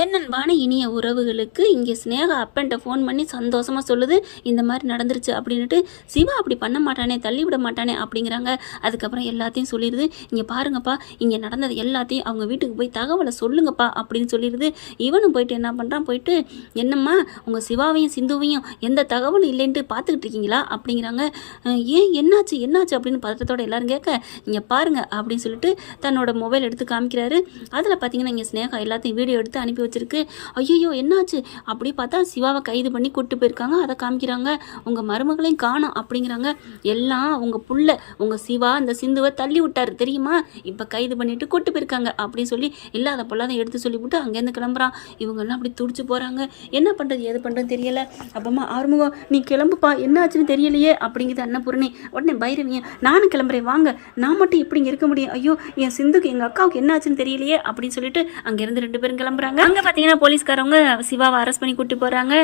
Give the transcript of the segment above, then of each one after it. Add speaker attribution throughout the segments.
Speaker 1: என் அன்பான இனிய உறவுகளுக்கு இங்கே ஸ்னேகா அப்பன்ட்ட ஃபோன் பண்ணி சந்தோஷமாக சொல்லுது இந்த மாதிரி நடந்துருச்சு அப்படின்னுட்டு சிவா அப்படி பண்ண மாட்டானே தள்ளி விட மாட்டானே அப்படிங்கிறாங்க. அதுக்கப்புறம் எல்லாத்தையும் சொல்லிடுது இங்கே பாருங்கப்பா இங்கே நடந்தது எல்லாத்தையும் அவங்க வீட்டுக்கு போய் தகவலை சொல்லுங்கப்பா அப்படின்னு சொல்லிடுது இவனும் போயிட்டு என்ன பண்ணுறான் போயிட்டு என்னம்மா உங்கள் சிவாவையும் சிந்துவையும் எந்த தகவலும் இல்லைன்ட்டு பார்த்துக்கிட்டு இருக்கீங்களா அப்படிங்கிறாங்க. ஏன் என்னாச்சு என்னாச்சு அப்படின்னு பதட்டத்தோட எல்லாரும் கேட்க இங்கே பாருங்க அப்படின்னு சொல்லிட்டு தன்னோட மொபைல் எடுத்து காமிக்கிறாரு. அதில் பார்த்தீங்கன்னா இங்கே ஸ்னேகா எல்லாத்தையும் வீடியோ எடுத்து அனுப்பி வச்சிருக்கு. ஐயோ என்னாச்சு? அப்படி பார்த்தா சிவாவை கைது பண்ணி கூப்பிட்டு போயிருக்காங்க. அதை காமிக்கிறாங்க. உங்கள் மருமகளையும் காணும் அப்படிங்கிறாங்க. எல்லாம் உங்கள் புள்ள உங்கள் சிவா அந்த சிந்துவை தள்ளி விட்டாரு. தெரியுமா? இப்போ கைது பண்ணிட்டு கூப்பிட்டு போயிருக்காங்க அப்படின்னு சொல்லி இல்லாத பொல்லாத எடுத்து சொல்லிவிட்டு அங்கேருந்து கிளம்புறான். இவங்கெல்லாம் அப்படி துடிச்சு போகிறாங்க என்ன பண்ணுறது எது பண்ணுறது தெரியல. அப்பமா ஆறுமுகம் நீ கிளம்புப்பா. என்ன ஆச்சுன்னு தெரியலையே அப்படிங்குது அன்னபூரணி. உடனே பைரவிய நானும் கிளம்புறேன். வாங்க. நான் மட்டும் இப்படி இருக்க முடியும்? ஐயோ என் சிந்துக்கு எங்கள் அக்காவுக்கு என்ன ஆச்சுன்னு தெரியலையே அப்படின்னு சொல்லிட்டு அங்கேருந்து ரெண்டு பேரும் கிளம்புறாங்க. அங்கே பார்த்தீங்கன்னா போலீஸ்காரவங்க சிவாவை அரெஸ்ட் பண்ணி கூட்டி போகிறாங்க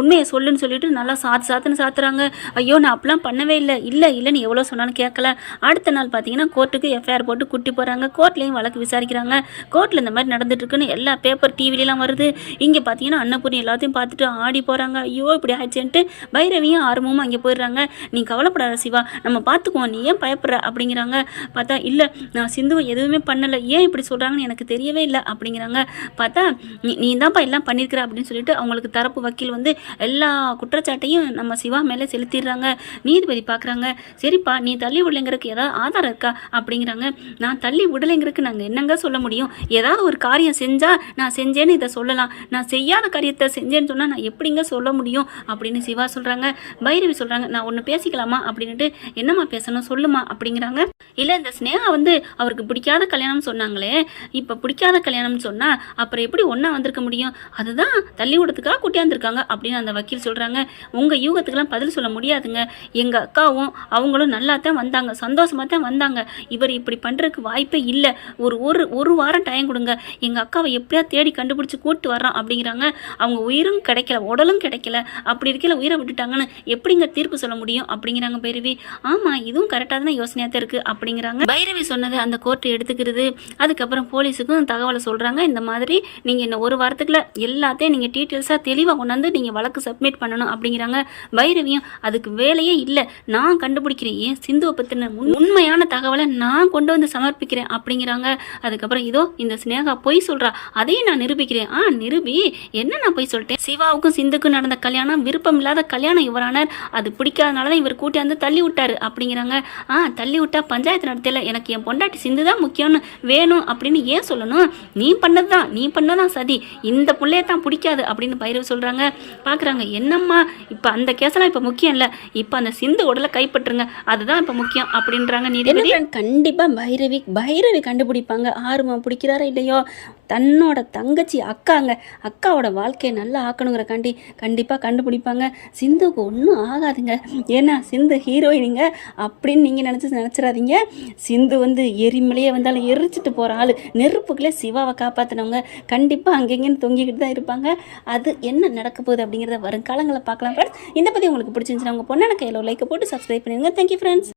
Speaker 1: உண்மையை சொல்லுன்னு சொல்லிட்டு நல்லா சாத்து சாத்துன்னு சாத்துறாங்க. ஐயோ நான் அப்பெல்லாம் பண்ணவே இல்லை. இல்லை இல்லைன்னு எவ்வளோ சொன்னாலும் கேட்கல. அடுத்த நாள் பார்த்தீங்கன்னா கோர்ட்டுக்கு எஃப்ஐஆர் போட்டு கூட்டி போகிறாங்க கோர்ட்லேயும் வழக்கு விசாரிக்கிறாங்க. கோர்ட்டில் இந்த மாதிரி நடந்துட்டுருக்குன்னு எல்லா பேப்பர் டிவிலலாம் வருது. இங்கே பார்த்தீங்கன்னா அன்னபூர்ணி எல்லாத்தையும் பார்த்துட்டு ஆடி போகிறாங்க ஐயோ இப்படி ஆச்சுன்ட்டு பைரவியும் ஆர்வமும் அங்கே போயிடுறாங்க. நீ கவலைப்படாத சிவா. நம்ம பார்த்துக்குவோம். நீ ஏன் பயப்படுற அப்படிங்கிறாங்க. பார்த்தா இல்லை நான் சிந்துவை எதுவுமே பண்ணலை. ஏன் இப்படி சொல்கிறாங்கன்னு எனக்கு தெரியவே இல்லை அப்படிங்கிறாங்க. பார்த்தா நீ நீ தான்ப்பா எல்லாம் பண்ணியிருக்கிற அப்படின்னு சொல்லிட்டு அவங்களுக்கு தரப்பு வக்கீல் வந்து எல்லா குற்றச்சாட்டையும் நம்ம சிவா மேலே செலுத்திடுறாங்க நீதிபதி பார்க்குறாங்க. சரிப்பா நீ தள்ளி விடலைங்கிறதுக்கு ஏதாவது ஆதாரம் இருக்கா? அப்படிங்கிறாங்க. நான் தள்ளி விடலைங்கிறதுக்கு நாங்கள் என்னங்க சொல்ல முடியும்? ஏதாவது ஒரு காரியம் செஞ்சால் நான் செஞ்சேன்னு இதை சொல்லலாம். நான் செய்யாத காரியத்தை செஞ்சேன்னு சொன்னால் நான் எப்படிங்க சொல்ல முடியும்? அப்படின்னு சிவா சொல்கிறாங்க பைரவி சொல்கிறாங்க நான் ஒன்று பேசிக்கலாமா? அப்படின்னுட்டு என்னம்மா பேசணும்? சொல்லுமா? அப்படிங்கிறாங்க. இல்லை இந்த ஸ்னேகா வந்து அவருக்கு பிடிக்காத கல்யாணம் சொன்னாங்களே. இப்போ பிடிக்காத கல்யாணம்னு சொன்னால் அப்புறம் எப்படி ஒன்று வந்திருக்க முடியும். அதுதான் தள்ளி விடத்துக்காக கூட்டியாந்துருக்காங்க அப்படின்னு அந்த வக்கீல் சொல்கிறாங்க உங்கள் யூகத்துக்கெல்லாம் பதில் சொல்ல முடியாதுங்க. எங்கள் அக்காவும் அவங்களும் நல்லா தான் வந்தாங்க. சந்தோஷமாக தான் வந்தாங்க. இவர் இப்படி பண்ணுறதுக்கு வாய்ப்பே இல்லை. ஒரு ஒரு ஒரு வாரம் டைம் கொடுங்க. எங்கள் அக்காவை எப்படியா தேடி கண்டுபிடிச்சி கூப்பிட்டு வர்றோம் அப்படிங்கிறாங்க. அவங்க உயிரும் கிடைக்கல உடலும் கிடைக்கல. அப்படி இருக்கல உயிரை விட்டுட்டாங்கன்னு எப்படிங்க தீர்ப்பு சொல்ல முடியும் அப்படிங்கிறாங்க பைரவி. ஆமாம் இதுவும் கரெக்டாக தான் யோசனையாக தான் இருக்குது அப்படிங்கிறாங்க. பைரவி சொன்னது அந்த கோர்ட்டு எடுத்துக்கிறது. அதுக்கப்புறம் போலீஸுக்கும் தகவலை சொல்கிறாங்க இந்த மாதிரி நீங்கள் இன்னும் ஒரு வாரத்துக்குள்ள எல்லாத்தையும் நீங்கள் டீட்டெயில்ஸாக தெளிவாக கொண்டாந்து நீங்கள் வழக்கு சப்மிட் பண்ணணும் அப்படிங்கிறாங்க பைரவியும். அதுக்கு வேலையே இல்லை. நான் கண்டுபிடிக்கிறேன். ஏன் சிந்துவை பற்றின உண்மையான தகவலை நான் கொண்டு வந்து சமர்ப்பிக்கிறேன் அப்படிங்கிறாங்க. அதுக்கப்புறம் இதோ இந்த ஸ்னேகா பொய் சொல்கிறா அதையும் நான் நிரூபிக்கிறேன். ஆ நிரூபி என்ன நான் பொய் சொல்லிட்டேன்? சிவாவுக்கும் சிந்துக்கும் நடந்த கல்யாணம் விருப்பம் இல்லாத கல்யாணம் இவரானார். அது பிடிக்காதனால தான் இவர் கூட்டியாந்து தள்ளி விட்டாரு அப்படிங்கிறாங்க. ஆ தள்ளி விட்டா பஞ்சாயத்து நடத்தல எனக்கு என் பொண்டாட்டி சிந்து தான் முக்கியம்னு வேணும் அப்படின்னு ஏன் சொல்லணும்? நீ பண்ணது தான் நீ பண்ணதான் சதி. இந்த பிள்ளைய தான் பிடிக்காது அப்படின்னு பைரவ் சொல்கிறாங்க பார்க்குறாங்க என்னம்மா இப்போ அந்த கேஸெல்லாம் இப்போ முக்கியம் இல்லை. இப்போ அந்த சிந்து உடலை கைப்பற்றுங்க. அதுதான் இப்போ முக்கியம் அப்படின்றாங்க நீதிபதி. கண்டிப்பாக பைரவி பைரவி கண்டுபிடிப்பாங்க. ஆர்வம் பிடிக்கிறாரா இல்லையோ? தன்னோட தங்கச்சி அக்காங்க. அக்காவோட வாழ்க்கையை நல்லா ஆக்கணுங்கிறக்காண்டி கண்டிப்பாக கண்டுபிடிப்பாங்க. சிந்துக்கு ஒன்றும் ஆகாதுங்க. ஏன்னா சிந்து ஹீரோயினுங்க அப்படின்னு நீங்கள் நினச்சி நினச்சிடாதீங்க சிந்து வந்து எரிமலையே வந்தாலும் எரிச்சிட்டு போகிற ஆள். நெருப்புக்குள்ளே சிவாவை காப்பாற்றினவங்க கண்டிப்பாக அங்கெங்கன்னு தொங்கிக்கிட்டு தான் இருப்பாங்க. அது என்ன நடக்க போகுது அப்படிங்கிறத வருங்காலங்களை பார்க்கலாம். ஃப்ரெண்ட்ஸ் இந்த பற்றி உங்களுக்கு பிடிச்சிருந்துச்சுன்னா உங்கள் பொண்ணான கையில் லைக்கை போட்டு சப்ஸ்கிரைப் பண்ணிடுங்க. Thank you friends